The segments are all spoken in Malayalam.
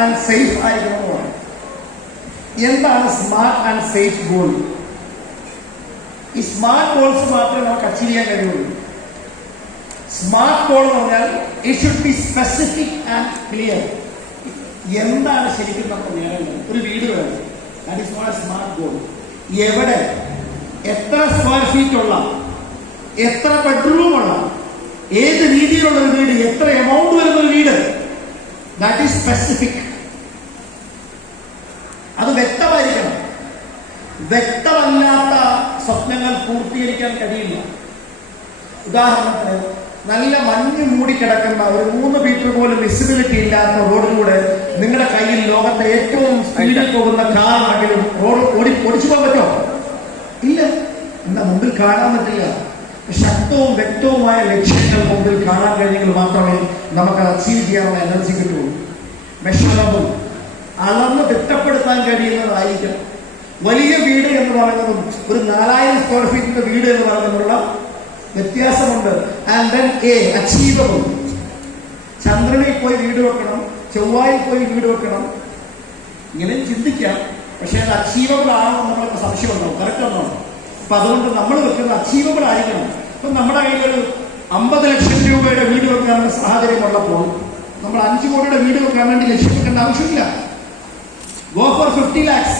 ആൻഡ് സേഫ് ആയിരിക്കണമെന്ന്. എന്താണ് സ്മാർട്ട് ആൻഡ് സേഫ് ഗോൾ? ഈ സ്മാർട്ട് ഗോൾസ് മാത്രമേ നമുക്ക് അച്ചീവ് ചെയ്യാൻ കഴിയുള്ളൂ. സ്മാർട്ട് ഗോൾ എന്ന് പറഞ്ഞാൽ it should be specific and clear. എന്താണ് ശരിക്കും നമുക്ക് നേടേണ്ടത്? ഒരു വീട് വേണം, that is not a smart goal. എവിടെ, എത്ര സ്ക്വയർ ഫീറ്റ് ഉള്ള, എത്ര ബെഡ്റൂം ഉള്ള, ഏത് രീതിയിലുള്ള ഒരു വീട്, എത്ര എമൗണ്ട് വരുന്ന ഒരു വീട്, ദാറ്റ് ഈസ് സ്പെസിഫിക്. അത് വ്യക്തമായിരിക്കണം. വ്യക്തമല്ലാത്ത സ്വപ്നങ്ങൾ പൂർത്തീകരിക്കാൻ കഴിയില്ല. ഉദാഹരണത്തിന്, നല്ല മഞ്ഞ് മൂടിക്കിടക്കുന്ന ഒരു 3 മീറ്റർ പോലും വിസിബിലിറ്റി ഇല്ലാത്ത റോഡിലൂടെ നിങ്ങളുടെ കയ്യിൽ ലോകത്തെ ഏറ്റവും സ്പീഡിൽ പോകുന്ന കാറാണെങ്കിലും റോഡ് ഓടിച്ചു പോകാൻ പറ്റുമോ? ഇല്ല. എന്താ, മുമ്പിൽ കാണാൻ പറ്റില്ല. ശക്തവും വ്യക്തവുമായ ലക്ഷ്യങ്ങൾ മുമ്പിൽ കാണാൻ കഴിഞ്ഞെങ്കിൽ മാത്രമേ നമുക്ക് അച്ചീവ് ചെയ്യാനുള്ള എനർജി കിട്ടുള്ളൂ. മെഷറബിൾ, അളന്ന് തിട്ടപ്പെടുത്താൻ കഴിയുന്നതായിരിക്കണം. വലിയ വീട് എന്ന് പറയുന്നതും ഒരു 4000 സ്ക്വയർ ഫീറ്റിന്റെ വീട് എന്ന് പറയുന്നതിനുള്ള വ്യത്യാസമുണ്ട്. And then achievable. ചന്ദ്രനിൽ പോയി വീട് വെക്കണം, ചൊവ്വായിൽ പോയി വീട് വെക്കണം, ഇങ്ങനെ ചിന്തിക്കാം. പക്ഷെ അത് അച്ചീവബിൾ ആണോ നമ്മൾക്ക് സംശയം ഉണ്ടാവും. കറക്റ്റ് ആണോ? അപ്പൊ അതുകൊണ്ട് നമ്മൾ വെക്കുന്നത് അച്ചീവബിൾ ആയിരിക്കണം. ഇപ്പൊ നമ്മുടെ കയ്യിലൊരു 50 ലക്ഷം രൂപയുടെ വീട് വെക്കാനുള്ള സാഹചര്യം ഉള്ളപ്പോൾ നമ്മൾ 5 കോടിയുടെ വീട് വെക്കാൻ വേണ്ടി ലക്ഷ്യം വെക്കേണ്ട ആവശ്യമില്ല. Go for 50 lakhs.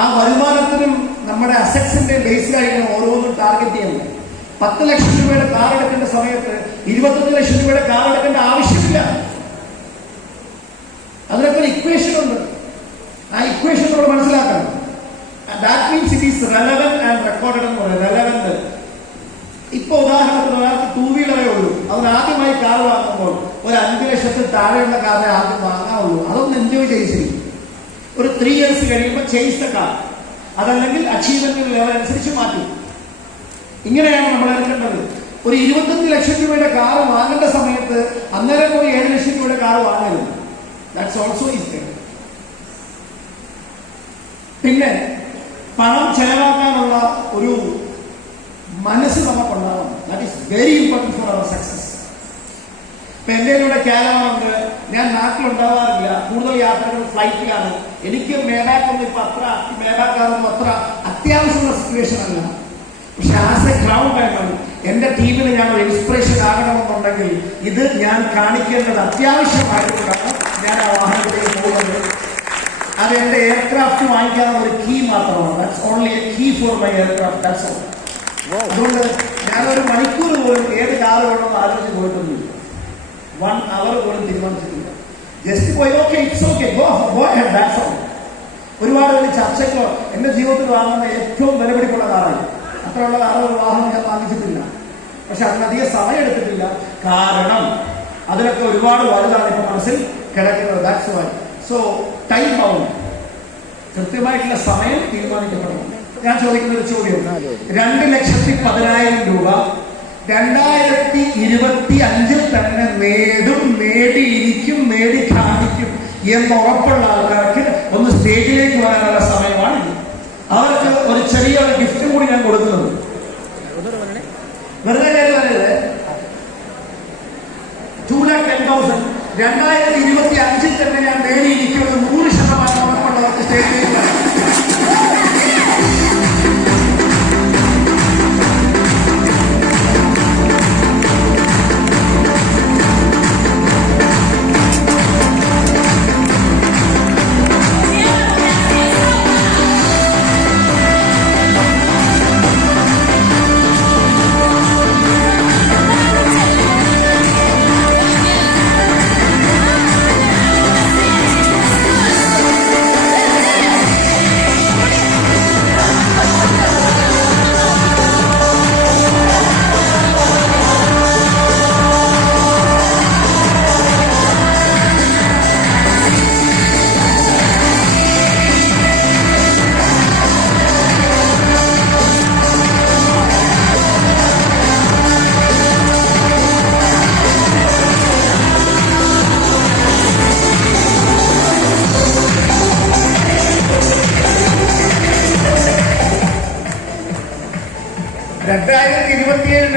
ആ വരുമാനത്തിനും നമ്മുടെ അസറ്റ്സിന്റെ ബേസിലായിരിക്കണം ഓരോന്നും ടാർഗറ്റ് ചെയ്യുന്നത്. 10 ലക്ഷം രൂപയുടെ കാർ എടുക്കേണ്ട സമയത്ത് 25 ലക്ഷം രൂപയുടെ കാർ എടുക്കേണ്ട ആവശ്യമില്ല. അതിനൊക്കെ ഒരു ഇക്വേഷൻ ഉണ്ട്. ആ ഇക്വേഷൻ നമ്മൾ മനസ്സിലാക്കണം. That means it is relevant and recorded എന്ന് പറയുന്നത്. റെലവന്റ്. ഇപ്പൊ ഉദാഹരണത്തിന് ഒരാൾക്ക് 2 വീലറേ ഉള്ളൂ. അവൻ ആദ്യമായി കാർ വാങ്ങുമ്പോൾ ഒരു 5 ലക്ഷത്തിൽ താഴെയുള്ള കാറിനെ ആദ്യം വാങ്ങാവുള്ളൂ. അതൊന്ന് എൻജോയ് ചെയ്തിരിക്കും. ഒരു 3 years കഴിയുമ്പോൾ ചേഞ്ച് ദ കാർ. അതല്ലെങ്കിൽ അച്ചീവ്മെന്റ് ലെവൽ അനുസരിച്ച് മാറ്റും. ഇങ്ങനെയാണ് നമ്മൾ എടുക്കേണ്ടത്. ഒരു 25 ലക്ഷം രൂപയുടെ കാർ വാങ്ങേണ്ട സമയത്ത് അന്നേരം പോയി 7 ലക്ഷം രൂപയുടെ കാർ വാങ്ങരുത്. That's also is there. പിന്നെ പണം ചെലവാക്കാനുള്ള ഒരു മനസ്സ് നമുക്കുണ്ടാവണം. That is very important for our success. ഇപ്പൊ എന്റെ കൂടെ ക്യാരവാനുണ്ട്. ഞാൻ നാട്ടിലുണ്ടാവാറില്ല. കൂടുതൽ യാത്രകൾ ഫ്ലൈറ്റിലാണ്. എനിക്ക് മേബാക്കൊന്നും ഇപ്പൊ മേബാക്കാറൊന്നും അത്ര അത്യാവശ്യമുള്ള സിറ്റുവേഷൻ അല്ല. പക്ഷെ ആസ് എ ഗ്രൗണ്ട് മാൻ എന്റെ ടീമിന് ഞാൻ ഒരു ഇൻസ്പിറേഷൻ ആകണമെന്നുണ്ടെങ്കിൽ ഇത് ഞാൻ കാണിക്കേണ്ടത് അത്യാവശ്യമായതുകൊണ്ടാണ് ഞാൻ ആ വാഹനത്തിലേക്ക് പോകുന്നത്. അത് എന്റെ എയർക്രാഫ്റ്റ് വാങ്ങിക്കാനുള്ള ഒരു കീ മാത്രമാണ്. That's only a key for my aircraft. That's all. അതുകൊണ്ട് ഞാനൊരു മണിക്കൂർ പോലും ഏത് കാർ വേണമെന്ന് ആലോചിച്ച് പോയിട്ടൊന്നുമില്ല. 1 hour പോലും തീരുമാനിച്ചിട്ടില്ല. ജസ്റ്റ് പോയി okay, it's okay, go ahead, that's all. ഒരുപാട് വലിയ ചർച്ചകളോ എന്റെ ജീവിതത്തിൽ വാങ്ങുന്ന ഏറ്റവും വിലപിടിപ്പുള്ള കാറാണ്. അത്രയുള്ള കാറുള്ള വാഹനം ഞാൻ വാങ്ങിച്ചിട്ടില്ല. പക്ഷെ അതിനധികം സമയം എടുത്തിട്ടില്ല. കാരണം അതിലൊക്കെ ഒരുപാട് വലുതാണ് ഇപ്പൊ മനസ്സിൽ കിടക്കുന്നത്. That's why. So time bound, കൃത്യമായിട്ടുള്ള സമയം തീരുമാനിക്കപ്പെടണം. ഞാൻ ചോദിക്കുന്ന ഒരു ചോദ്യം, 2,10,000 രൂപ 2025 തന്നെ നേടിയിരിക്കും, നേടി കാണിക്കും എന്ന് ഉറപ്പുള്ള ആൾക്കാർക്ക് ഒന്ന് സ്റ്റേജിലേക്ക് വരാനുള്ള സമയമാണ്. അവർക്ക് ഒരു ചെറിയ ഗിഫ്റ്റ് കൂടി ഞാൻ കൊടുക്കുന്നത്. വെറുതെ കാര്യമല്ലേ. 2,10,000 2025 തന്നെ ഞാൻ നേടിയിരിക്കുമെന്ന് 100% ഉറപ്പുള്ളവർക്ക് സ്റ്റേജിലേക്ക് വരാം.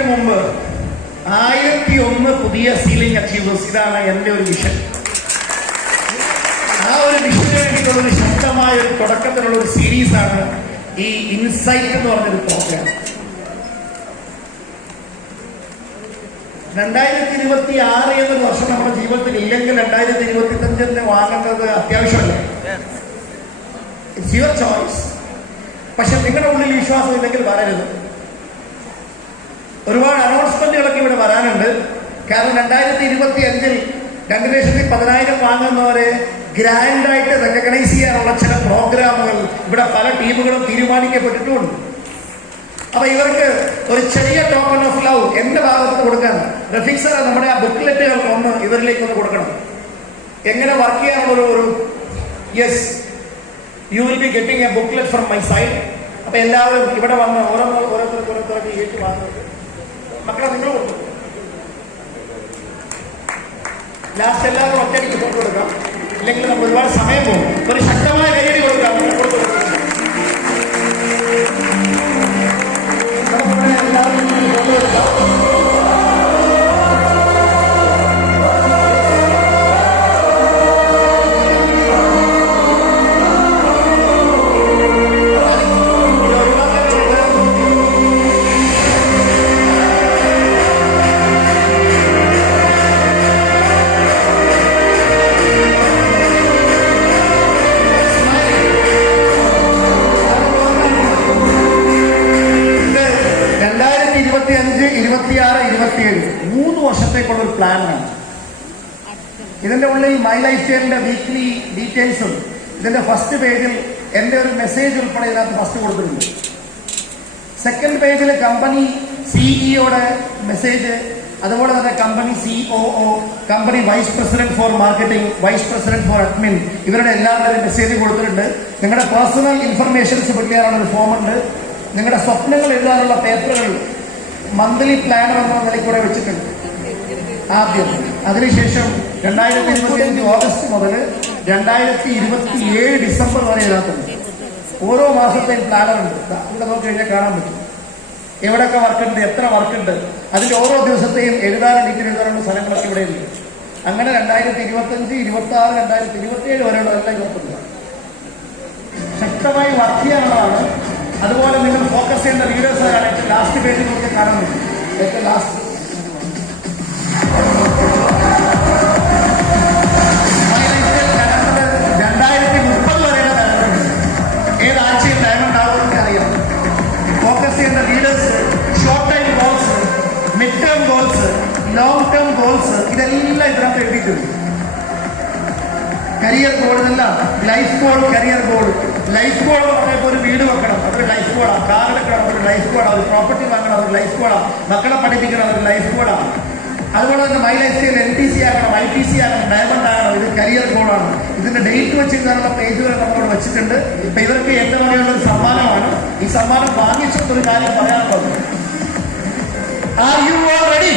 മുമ്പ് 1001 പുതിയ സീലിംഗ് അച്ചീവേഴ്സ്. ഇതാണ് എന്റെ ഒരു വിഷൻ. ആ ഒരു വിഷയത്തിന് വേണ്ടിയിട്ടുള്ള ഒരു ശക്തമായ ഒരു തുടക്കത്തിലുള്ള ഒരു സീരീസാണ് ഈ ഇൻസൈറ്റ് എന്ന് പറഞ്ഞൊരു പ്രോഗ്രാം. 2026 എന്നൊരു വർഷം നമ്മുടെ ജീവിതത്തിൽ ഇല്ലെങ്കിൽ 2025 വാങ്ങേണ്ടത് അത്യാവശ്യമല്ലേ? It's your choice. പക്ഷെ നിങ്ങളുടെ ഉള്ളിൽ വിശ്വാസം ഇല്ലെങ്കിൽ വരരുത്. ഒരുപാട് അനൗൺസ്മെന്റുകളൊക്കെ ഇവിടെ വരാനുണ്ട്. കാരണം 2025 2,10,000 വാങ്ങുന്നവരെ ഗ്രാൻഡായിട്ട് റെക്കഗ്നൈസ് ചെയ്യാനുള്ള ചില പ്രോഗ്രാമുകൾ ഇവിടെ പല ടീമുകളും തീരുമാനിക്കപ്പെട്ടിട്ടുമുണ്ട്. അപ്പൊ ഇവർക്ക് ഒരു ചെറിയ ടോക്കൺ ഓഫ് ലവ് എന്റെ ഭാഗത്ത് കൊടുക്കാൻ റഫീഖ് സാർ നമ്മുടെ ആ ബുക്ക്ലെറ്റുകൾ ഒന്ന് ഇവരിലേക്ക് ഒന്ന് കൊടുക്കണം. എങ്ങനെ വർക്ക് ചെയ്യാനുള്ള ഒരു yes, you will be getting A booklet from my side. അപ്പൊ എല്ലാവരും ഇവിടെ വന്ന് ഓരോരുത്തർക്ക് ഏറ്റു വാങ്ങുന്നത് മക്കളെ നിങ്ങൾ കൊടുക്കും. ലാസ്റ്റ് എല്ലാവരും ഒറ്റയ്ക്ക് ഫോട്ടോ കൊടുക്കാം, ഇല്ലെങ്കിൽ നമ്മൾ ഒരുപാട് സമയം പോകും. ഒരു ശക്തമായ കൈയടി കൊടുക്കാം. എല്ലാവരും ഫോട്ടോ എടുക്കാം. വർഷത്തേക്കുള്ള ഒരു പ്ലാനാണ്. ഇതിന്റെ ഉള്ളിൽ മൈ ലൈഫ് സ്റ്റൈലിന്റെ വീക്ക്ലി ഡീറ്റെയിൽസും ഇതിന്റെ ഫസ്റ്റ് പേജിൽ എന്റെ ഒരു മെസ്സേജ് ഉൾപ്പെടെ ഇതിനകത്ത് ഫസ്റ്റ് കൊടുത്തിട്ടുണ്ട്. സെക്കൻഡ് പേജിൽ കമ്പനി സിഇഒയുടെ മെസ്സേജ്, അതുപോലെ തന്നെ company COO, company vice president for marketing, vice president for admin, ഇവരുടെ എല്ലാവരുടെയും മെസ്സേജ് കൊടുത്തിട്ടുണ്ട്. നിങ്ങളുടെ പേഴ്സണൽ ഇൻഫർമേഷൻസ് ഫിൽ ചെയ്യാനുള്ള ഒരു ഫോം ഉണ്ട്. നിങ്ങളുടെ സ്വപ്നങ്ങൾ എഴുതാനുള്ള പേപ്പറുകൾ മന്ത്ലി പ്ലാനർ എന്ന നിലയ്ക്കൂടെ വെച്ചിട്ടുണ്ട് ആദ്യം. അതിനുശേഷം 2025 ഓഗസ്റ്റ് മുതൽ 2027 ഡിസംബർ വരെ ഇതിനകത്തുണ്ട്. ഓരോ മാസത്തെയും പ്ലാനർ ഉണ്ട്. ഇവിടെ നോക്കി കഴിഞ്ഞാൽ കാണാൻ പറ്റും എവിടെയൊക്കെ വർക്കുണ്ട്, എത്ര വർക്കുണ്ട്, അതിന്റെ ഓരോ ദിവസത്തെയും എഴുതാനുള്ള സ്ഥലങ്ങളൊക്കെ ഇവിടെ ഉണ്ട്. അങ്ങനെ 2025, 26, 2027 വരെയുള്ളതെല്ലാം ഇവർക്കുണ്ട്. ശക്തമായി വർക്ക് ചെയ്യാനുള്ളതാണ്. അതുപോലെ നിങ്ങൾ ഫോക്കസ് ചെയ്യേണ്ട വീഡിയോസ് ആയിട്ട് ലാസ്റ്റ് പേജിൽ നോക്കി കാണാൻ പറ്റും. ഏറ്റവും ലാസ്റ്റ് 2030 വരെയുള്ള ഡയമണ്ട്. ഏത് ആഴ്ചയിൽ ഡയമണ്ട് ആവുമെന്ന് അറിയാം. ഫോക്കസ് ചെയ്യുന്ന leaders, short time goals, mid term goals, long term goals, ഇതെല്ലാം ഇതിനകത്ത് എഴുതിയിട്ടുണ്ട്. കരിയർ ഗോൾ എല്ലാം life goal, career goal. Life goal എന്ന് പറയുമ്പോൾ ഒരു വീട് വെക്കണം, അതൊരു ലൈഫ് ഗോളാണ്. കാർ എടുക്കണം, അതൊരു ലൈഫ് ഗോളാണ്. ഒരു പ്രോപ്പർട്ടി വാങ്ങണം, അതൊരു ലൈഫ് ഗോളാണ്. മക്കളെ പഠിപ്പിക്കണം, അതൊരു ലൈഫ് ഗോളാണ്. അതുപോലെ തന്നെ മൈ ലൈഫ് സ്റ്റൈൽ NTC ആകണം, ITC ആകണം, ഡയമണ്ട് ആകണം. ഇത് കരിയർ ഗോളാണ്. ഇതിന്റെ ഡേറ്റ് വെച്ചിരുന്നുള്ള പേജുകൾ നമ്മളോട് വെച്ചിട്ടുണ്ട്. ഇപ്പൊ ഇവർക്ക് ഏറ്റവും വലിയുള്ള ഒരു സമ്മാനമാണ്. ഈ സമ്മാനം വാങ്ങിച്ചിട്ടൊരു കാര്യം പറയാനുള്ളത്. Are you all ready?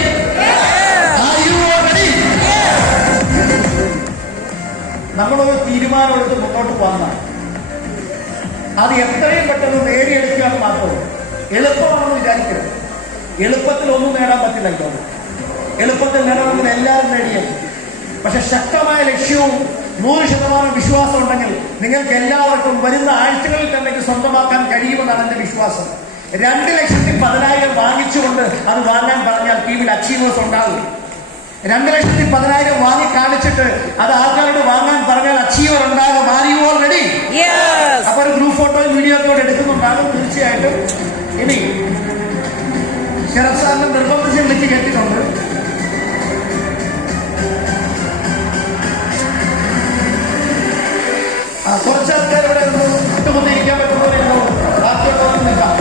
Are you all ready? നമ്മളൊരു തീരുമാനമെടുത്ത് മുന്നോട്ട് പോകാം. അത് എത്രയും പെട്ടെന്ന് നേടിയെടുക്കാൻ മാത്രമേ. എളുപ്പമാണെന്ന് വിചാരിക്കരുത്. എളുപ്പത്തിൽ ഒന്നും നേടാൻ പറ്റില്ലല്ലോ. എളുപ്പത്തിൽ നേടണമെന്ന് എല്ലാവരും നേടിയത്. പക്ഷെ ശക്തമായ ലക്ഷ്യവും 100% വിശ്വാസം ഉണ്ടെങ്കിൽ നിങ്ങൾക്ക് എല്ലാവർക്കും വരുന്ന ആഴ്ചകളിൽ തന്നെ സ്വന്തമാക്കാൻ കഴിയുമെന്നാണ് എന്റെ വിശ്വാസം. 2,10,000 വാങ്ങിച്ചുകൊണ്ട് അത് വാങ്ങാൻ പറഞ്ഞാൽ ടീമിൽ അച്ചീവേഴ്സ് ഉണ്ടാകും. 2,10,000 വാങ്ങി കാണിച്ചിട്ട് അത് ആൾക്കാരോട് വാങ്ങാൻ പറഞ്ഞാൽ അച്ചീവർ ഉണ്ടാകും. Are you all ready? അപ്പൊ ഒരു ഗ്രൂപ്പ് ഫോട്ടോയും വീഡിയോ ഒക്കെ എടുക്കുന്നുണ്ടാകും തീർച്ചയായിട്ടും. ഇനി ശരത് സാറിന് നിർബന്ധിച്ച് വിളിച്ച് കേട്ടിട്ടുണ്ട്. കുറച്ച് ആൾക്കാർ ഇവിടെ വിട്ടുകൊണ്ടിരിക്കാൻ പറ്റുന്നവരുണ്ടോ? ബാക്കിയുള്ളവർ നിൽക്കാം.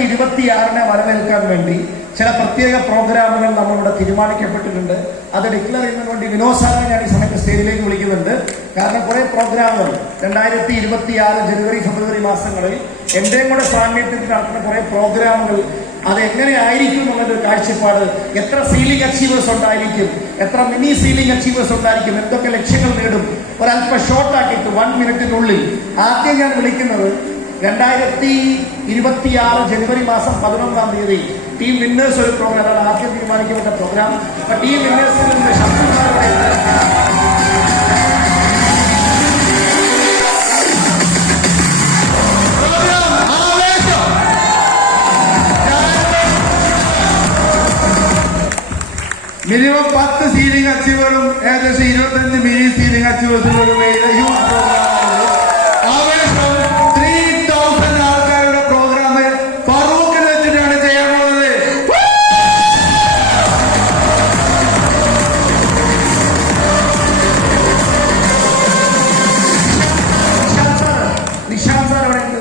2026 വരവേൽക്കാൻ വേണ്ടി ചില പ്രത്യേക പ്രോഗ്രാമുകൾ നമ്മളിവിടെ തീരുമാനിക്കപ്പെട്ടിട്ടുണ്ട്. അത് ഡിക്ലെയർ ചെയ്യുന്നതിന് വേണ്ടി വിനോദ് സാറിനെ ഞാൻ ഈ സമയത്ത് സ്റ്റേജിലേക്ക് വിളിക്കുന്നുണ്ട്. കാരണം കുറെ പ്രോഗ്രാമുകൾ 2026 ജനുവരി ഫെബ്രുവരി മാസങ്ങളിൽ എന്റെയും കൂടെ സാന്നിധ്യത്തിൽ നടത്തുന്ന കുറെ പ്രോഗ്രാമുകൾ അത് എങ്ങനെ ആയിരിക്കും എന്നുള്ളൊരു കാഴ്ചപ്പാട്, എത്ര സീലിംഗ് അച്ചീവേഴ്സ് ഉണ്ടായിരിക്കും, എത്ര മിനി സീലിംഗ് അച്ചീവേഴ്സ് ഉണ്ടായിരിക്കും, എന്തൊക്കെ ലക്ഷ്യങ്ങൾ നേടും, ഒരല്പം ഷോർട്ടാക്കിയിട്ട് 1 മിനിറ്റിനുള്ളിൽ ആദ്യം ഞാൻ വിളിക്കുന്നത് 2026 ജനുവരി മാസം 11-ാം തീയതി ടീം വിന്നേഴ്സ് ഒരു പ്രോഗ്രാം, അതാണ് ആദ്യം തീരുമാനിക്കപ്പെട്ട പ്രോഗ്രാം. അപ്പൊ ടീം വിന്നേഴ്സിൽ നിന്ന് ശബ്ദന്മാരുടെ മിനിമം 10 സീലിംഗ് അച്ചീവറും ഏകദേശം 25 മിനി സീലിംഗ് അച്ചീവേഴ്സും യൂത്ത് പ്രോഗ്രാമാണ്. ആവേശം 3000 ആൾക്കാരുടെ പ്രോഗ്രാം ഫറൂഖിൽ വെച്ചിട്ടാണ് ചെയ്യാൻ പോകുന്നത്. നിഷാന്ത് സാർ അവിടെ ഉണ്ട്.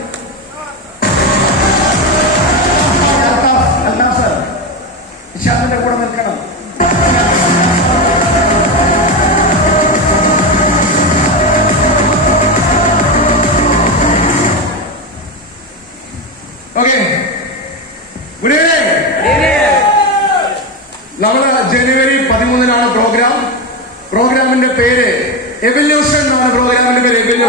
അൽതാഫ് സാർ നിഷാന്തിന്റെ കൂടെ നിൽക്കണം. Okay, good evening. നമ്മള് ജനുവരി 13-നാണ് പ്രോഗ്രാമിന്റെ പേര് എവല്യൂഷൻ എന്നാണ്. പ്രോഗ്രാമിന്റെ പേര് എവല്യൂഷൻ.